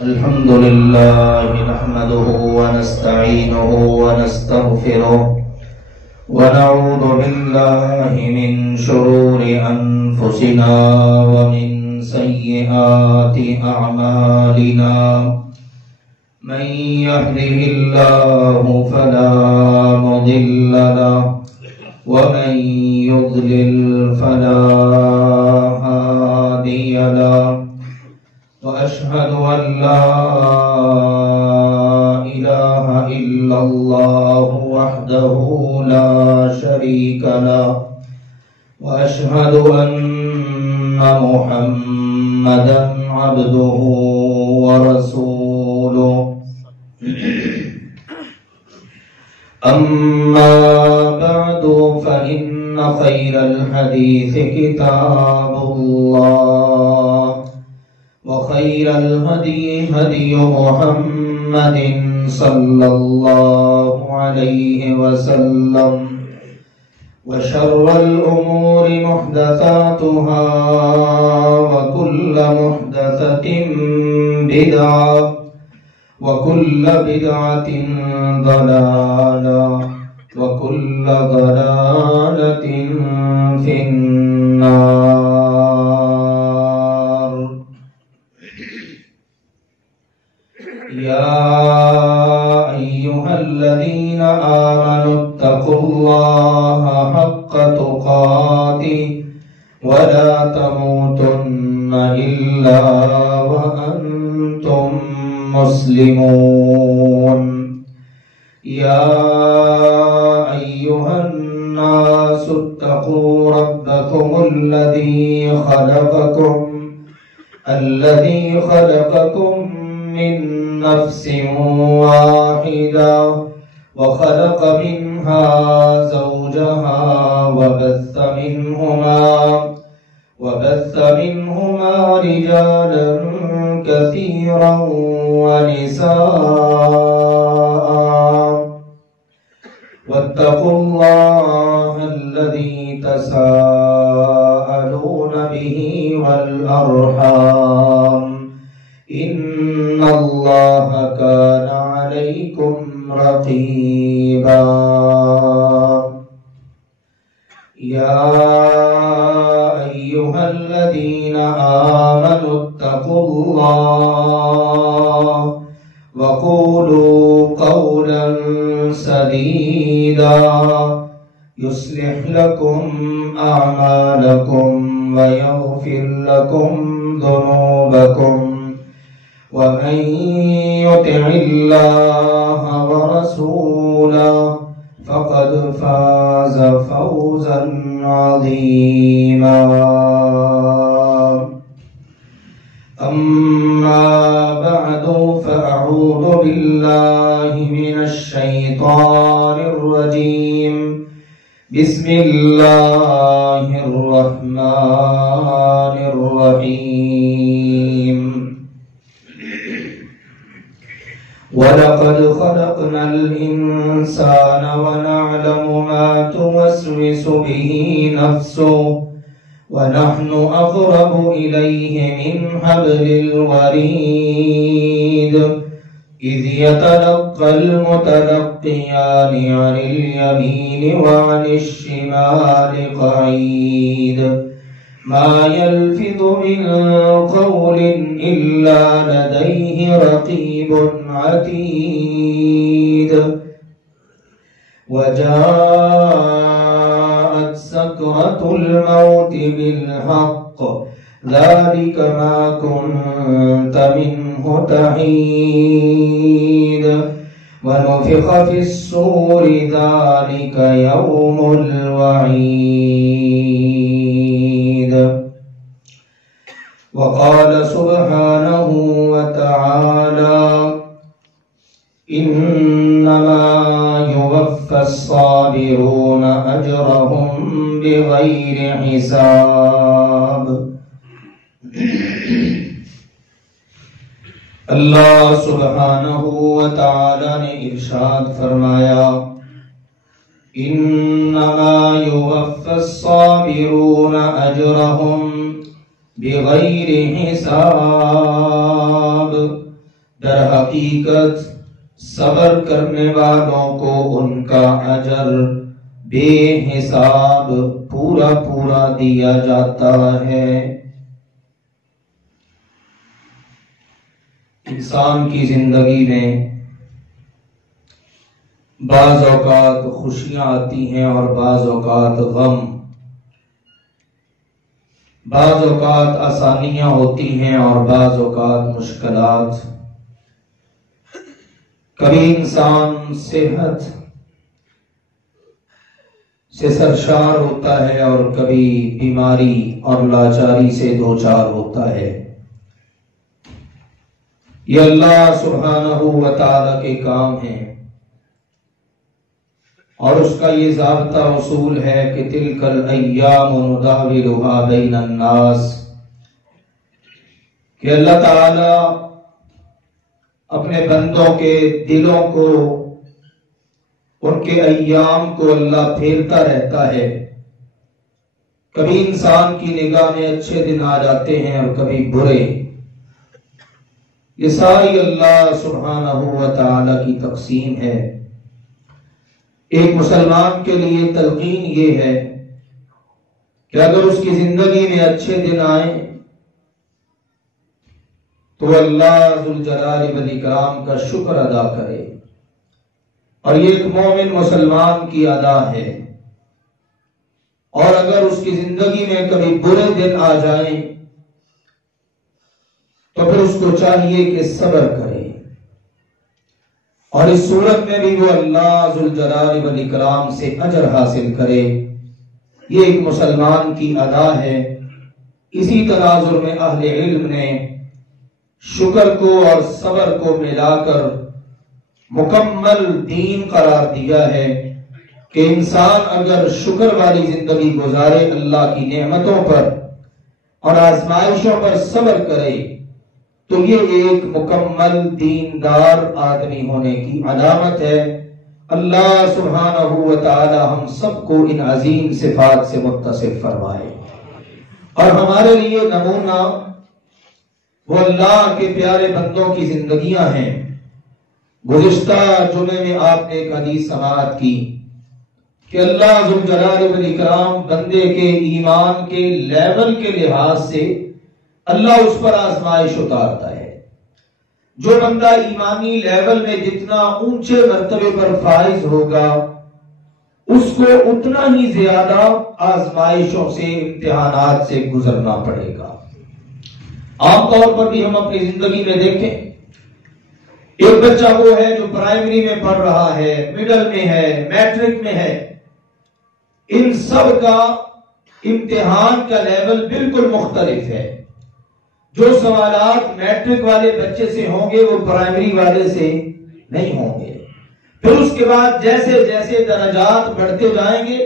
الحمد لله نحمده ونستعينه ونستغفره ونعوذ بالله من شرور أنفسنا ومن سيئات أعمالنا من يهده الله فلا مضل له ومن يضلل فلا هادي له وأشهد أن لا إله إلا الله وحده لا شريك له وأشهد أن محمدا عبده ورسوله أما بعد فإن خير الحديث كتاب الله وخير الهدي هدي محمد صلى الله عليه وسلم وشر الأمور محدثاتها وكل محدثة بدعة وكل بدعة ضلالة وكل ضلالة في النار. يا أيها الذين آمنوا اتقوا الله حق تقاته ولا تموتن إلا وأنتم مسلمون. يا أيها الناس اتقوا ربكم الذي خلقكم من نفس واحدة وخلق منها زوجها وبث منهما رجالا كثيرا ونساء واتقوا الله الذي تساءلون به والأرحام إن الله كان عليكم رقيبا. يا أيها الذين آمنوا اتقوا الله وقولوا قولا سديدا يصلح لكم أعمالكم ويغفر لكم ذنوبكم ومن يطع الله ورسوله فقد فاز فوزا عظيما. أما بعد فأعوذ بالله من الشيطان الرجيم. بسم الله الرحمن الرحيم. وَلَقَدْ خَلَقْنَا الْإِنسَانَ وَنَعْلَمُ مَا تُوَسْوِسُ بِهِ نَفْسُهُ وَنَحْنُ أَقْرَبُ إِلَيْهِ مِنْ حَبْلِ الْوَرِيدِ إِذْ يَتَلَقَّى الْمُتَلَقِّيَانِ عَنِ الْيَمِينِ وَعَنِ الشِّمَالِ قَعِيدٌ ما يلفظ من قول إلا لديه رقيب عتيد. وجاءت سكرة الموت بالحق ذلك ما كنت منه تحيد. ونفخ في الصور ذلك يوم الوعيد. وقال سبحانه وتعالى إنما يوفى الصابرون أجرهم بغير حساب. اللہ سبحانہ وتعالی نے ارشاد فرمایا انما یوفی الصابرون اجرهم بغیر حساب. در حقیقت صبر کرنے والوں کو ان کا اجر بے حساب پورا پورا دیا جاتا ہے۔ انسان کی زندگی میں بعض اوقات خوشیاں آتی ہیں اور بعض اوقات غم، بعض اوقات آسانیاں ہوتی ہیں اور بعض اوقات مشکلات۔ کبھی انسان صحت سے سرشار ہوتا ہے اور کبھی بیماری اور لاچاری سے دوچار ہوتا ہے۔ یہ اللہ سبحانہ و تعالی کے کام ہیں، اور اس کا یہ ضابطہ اصول ہے کہ تلک الایام نداولها بین الناس، کہ اللہ تعالی اپنے بندوں کے دلوں کو، ان کے ایام کو اللہ پھیرتا رہتا ہے۔ کبھی انسان کی نگاہ میں اچھے دن آ جاتے ہیں اور کبھی برے۔ یہ ساری اللہ سبحانہ و تعالی کی تقسیم ہے۔ ایک مسلمان کے لیے تلقین یہ ہے کہ اگر اس کی زندگی میں اچھے دن آئیں تو اللہ ذوالجلال والاکرام کا شکر ادا کرے، اور یہ ایک مومن مسلمان کی ادا ہے۔ اور اگر اس کی زندگی میں کبھی برے دن آ جائیں تو پھر اس کو چاہیے کہ صبر کرے، اور اس صورت میں بھی وہ اللہ ذوالجلال والاکرام سے اجر حاصل کرے۔ یہ ایک مسلمان کی ادا ہے۔ اسی تناظر میں اہل علم نے شکر کو اور صبر کو ملا کر مکمل دین قرار دیا ہے کہ انسان اگر شکر والی زندگی گزارے، اللہ کی نعمتوں پر اور آزمائشوں پر صبر کرے، تو یہ ایک مکمل دیندار آدمی ہونے کی علامت ہے۔ اللہ سبحانہ و تعالی ہم سب کو ان عظیم صفات سے متصف فرمائے، اور ہمارے لیے نمونہ وہ اللہ کے پیارے بندوں کی زندگیاں ہیں۔ گزشتہ جمعے میں آپ نے ایک حدیث سماعت کی کہ اللہ ذوالجلال والاکرام بندے کے ایمان کے لیول کے لحاظ سے اللہ اس پر آزمائش اتارتا ہے۔ جو بندہ ایمانی لیول میں جتنا اونچے مرتبے پر فائز ہوگا، اس کو اتنا ہی زیادہ آزمائشوں سے، امتحانات سے گزرنا پڑے گا۔ عام طور پر بھی ہم اپنی زندگی میں دیکھیں، ایک بچہ وہ ہے جو پرائمری میں پڑھ رہا ہے، مڈل میں ہے، میٹرک میں ہے، ان سب کا امتحان کا لیول بالکل مختلف ہے۔ جو سوالات میٹرک والے بچے سے ہوں گے وہ پرائمری والے سے نہیں ہوں گے۔ پھر اس کے بعد جیسے جیسے درجات بڑھتے جائیں گے،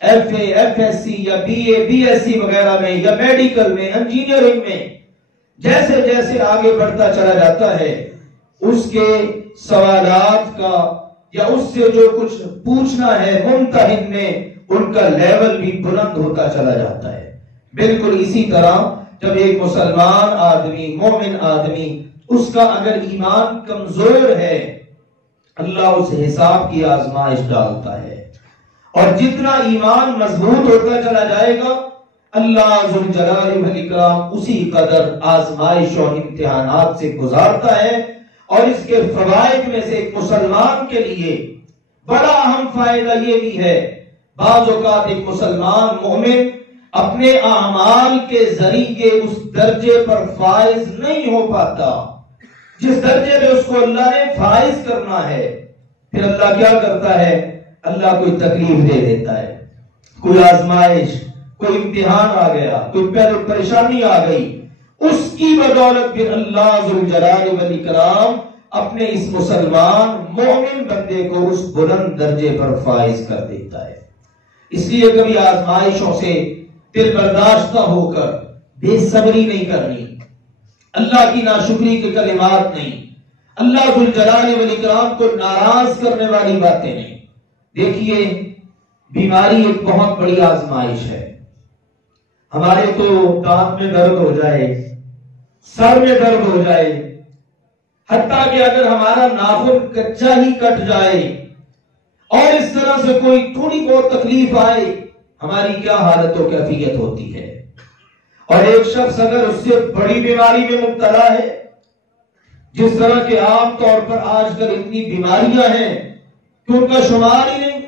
F A, F S C یا B A, B S C وغیرہ میں، یا میڈیکل میں، انجینئرنگ میں، جیسے جیسے آگے بڑھتا چلا جاتا ہے، اس کے سوالات کا یا اس سے جو کچھ پوچھنا ہے ممتحن میں، ان کا لیول بھی بلند ہوتا چلا جاتا ہے۔ بالکل اسی طرح جب ایک مسلمان آدمی، مومن آدمی، اس کا اگر ایمان کمزور ہے، اللہ اس حساب کی آزمائش ڈالتا ہے، اور جتنا ایمان مضبوط ہوتا چلا جائے گا، اللہ ذوالجلال والاکرام اسی قدر آزمائش اور امتحانات سے گزارتا ہے۔ اور اس کے فوائد میں سے ایک مسلمان کے لیے بڑا اہم فائدہ یہ بھی ہے، بعض اوقات ایک مسلمان مومن اپنے اعمال کے ذریعے اس درجے پر فائز نہیں ہو پاتا جس درجے میں اس کو اللہ نے فائز کرنا ہے۔ پھر اللہ کیا کرتا ہے؟ اللہ کوئی تکلیف دے دیتا ہے، کوئی آزمائش، کوئی امتحان آ گیا، کوئی پریشانی آ گئی، اس کی بدولت بھی اللہ ذوالجلال والاکرام اپنے اس مسلمان مومن بندے کو اس بلند درجے پر فائز کر دیتا ہے۔ اس لیے کبھی آزمائشوں سے دل برداشتہ ہو کر بے صبری نہیں کرنی، اللہ کی ناشکری کے کلمات نہیں، اللہ ذوالجلال والاکرام کو ناراض کرنے والی باتیں نہیں۔ دیکھیے، بیماری ایک بہت بڑی آزمائش ہے۔ ہمارے تو دانت میں درد ہو جائے، سر میں درد ہو جائے، حتیٰ کہ اگر ہمارا ناخن کچا ہی کٹ جائے اور اس طرح سے کوئی تھوڑی بہت تکلیف آئے، ہماری کیا حالت و کیفیت ہوتی ہے۔ اور ایک شخص اگر اس سے بڑی بیماری میں مبتلا ہے، جس طرح کے عام طور پر آج کل اتنی بیماریاں ہیں کہ ان کا شمار ہی نہیں،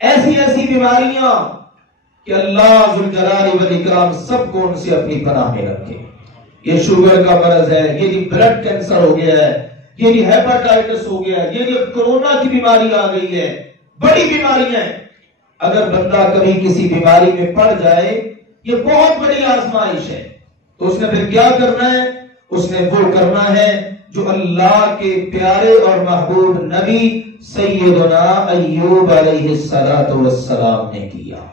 ایسی بیماریاں کہ اللہ ذوالجلال والاکرام سب کو ان سے اپنی پناہ میں رکھے۔ یہ شوگر کا مرض ہے، یہ جی بلڈ کینسر ہو گیا ہے، یہ جی ہیپاٹائٹس ہو گیا ہے، یہ جی کورونا کی بیماری آ گئی ہے، بڑی بیماریاں ہیں۔ اگر بندہ کبھی کسی بیماری میں پڑ جائے، یہ بہت بڑی آزمائش ہے، تو اس نے پھر کیا کرنا ہے؟ اس نے وہ کرنا ہے جو اللہ کے پیارے اور محبوب نبی سیدنا ایوب علیہ السلام نے کیا۔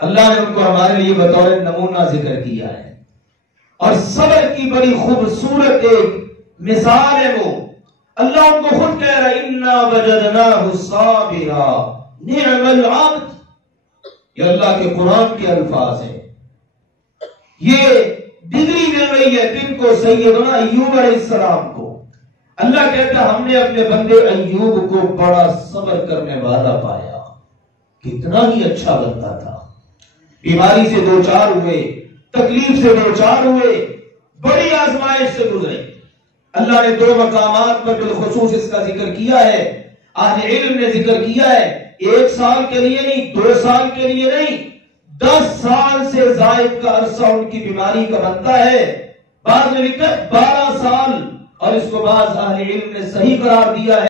اللہ نے ان کو ہمارے لیے بطور نمونہ ذکر کیا ہے، اور صبر کی بڑی خوبصورت ایک مثال ہے وہ۔ اللہ ان کو خود کہہ رہا ہے اِنَّا وَجَدْنَاهُ صَابِرًا نِعْمَ الْعَبْدُ۔ یہ اللہ کے قرآن کے الفاظ ہیں، یہ ڈگری مل رہی ہے کن کو؟ سیدنا ایوب علیہ السلام کو۔ اللہ کہتا ہے ہم نے اپنے بندے ایوب کو بڑا صبر کرنے والا پایا، کتنا ہی اچھا بندہ تھا، بیماری سے دوچار ہوئے، تکلیف سے دوچار ہوئے، بڑی آزمائش سے گزرے۔ اللہ نے دو مقامات پر بالخصوص اس کا ذکر کیا ہے، اہل علم نے ذکر کیا ہے، 1 سال کے لیے نہیں، 2 سال کے لیے نہیں، 10 سال سے زائد کا عرصہ ان کی بیماری کا بنتا ہے، بعض نے لکھا 12 سال، اور اس کو بعض اہل علم نے صحیح قرار دیا ہے۔